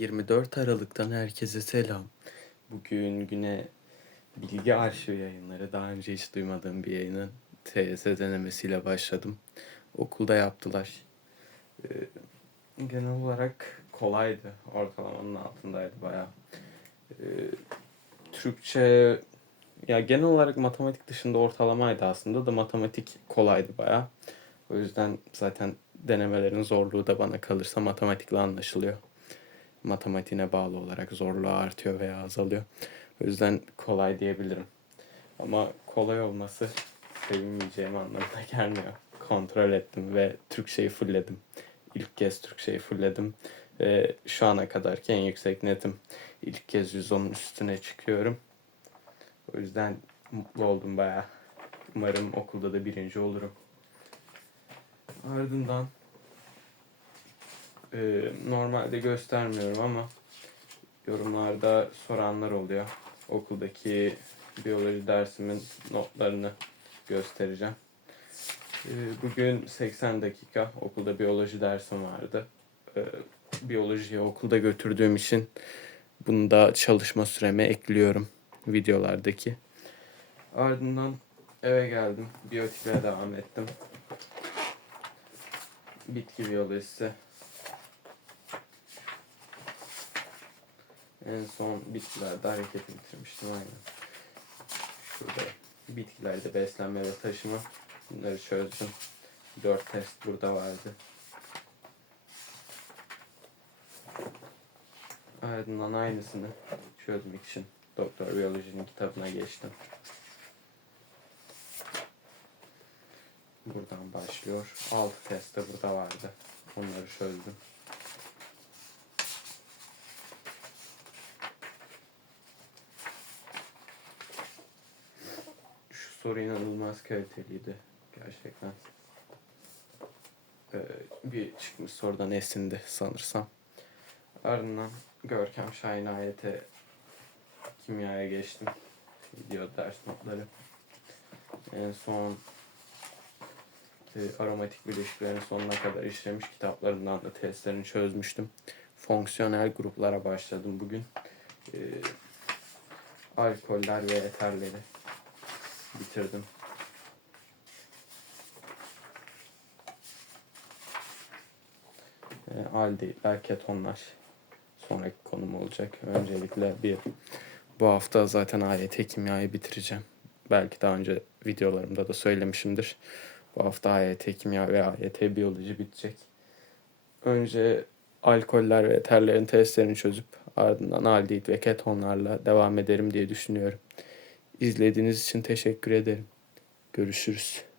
24 Aralık'tan herkese selam. Bugün güne bilgi arşivi yayınları. Daha önce hiç duymadığım bir yayının TYT denemesiyle başladım. Okulda yaptılar. Ee, genel olarak kolaydı. Ortalamanın altındaydı bayağı. Ee, Türkçe ya genel olarak matematik dışında ortalamaydı aslında da matematik kolaydı bayağı. O yüzden zaten denemelerin zorluğu da bana kalırsa matematikle anlaşılıyor matematiğine bağlı olarak zorluğu artıyor veya azalıyor. O yüzden kolay diyebilirim. Ama kolay olması sevinmeyeceğim anlamına gelmiyor. Kontrol ettim ve Türkçeyi fullledim. İlk kez Türkçeyi fullledim. Ve şu ana kadarki en yüksek netim. İlk kez 110'un üstüne çıkıyorum. O yüzden mutlu oldum bayağı. Umarım okulda da birinci olurum. Ardından ee, normalde göstermiyorum ama yorumlarda soranlar oluyor. Okuldaki biyoloji dersimin notlarını göstereceğim. Ee, bugün 80 dakika okulda biyoloji dersim vardı. Ee, biyolojiyi okulda götürdüğüm için bunu da çalışma süreme ekliyorum videolardaki. Ardından eve geldim. Biyotiklere devam ettim. Bitki biyolojisi En son bitkilerde hareketi bitirmiştim aynen. Şurada bitkilerde beslenme ve taşıma. Bunları çözdüm. Dört test burada vardı. Ardından aynısını çözmek için Doktor Biyoloji'nin kitabına geçtim. Buradan başlıyor. Alt test de burada vardı. Onları çözdüm. Soru inanılmaz kaliteliydi. Gerçekten. Ee, bir çıkmış sorudan esindi sanırsam. Ardından Görkem Şahin AYT kimyaya geçtim. Video ders notları. En son e, aromatik bileşiklerin sonuna kadar işlemiş kitaplarından da testlerini çözmüştüm. Fonksiyonel gruplara başladım bugün. E, alkoller ve eterleri bitirdim. E, aldehitler, ketonlar sonraki konum olacak. Öncelikle bir bu hafta zaten AYT kimyayı bitireceğim. Belki daha önce videolarımda da söylemişimdir. Bu hafta AYT kimya ve AYT biyoloji bitecek. Önce alkoller ve eterlerin testlerini çözüp ardından aldehit ve ketonlarla devam ederim diye düşünüyorum. İzlediğiniz için teşekkür ederim. Görüşürüz.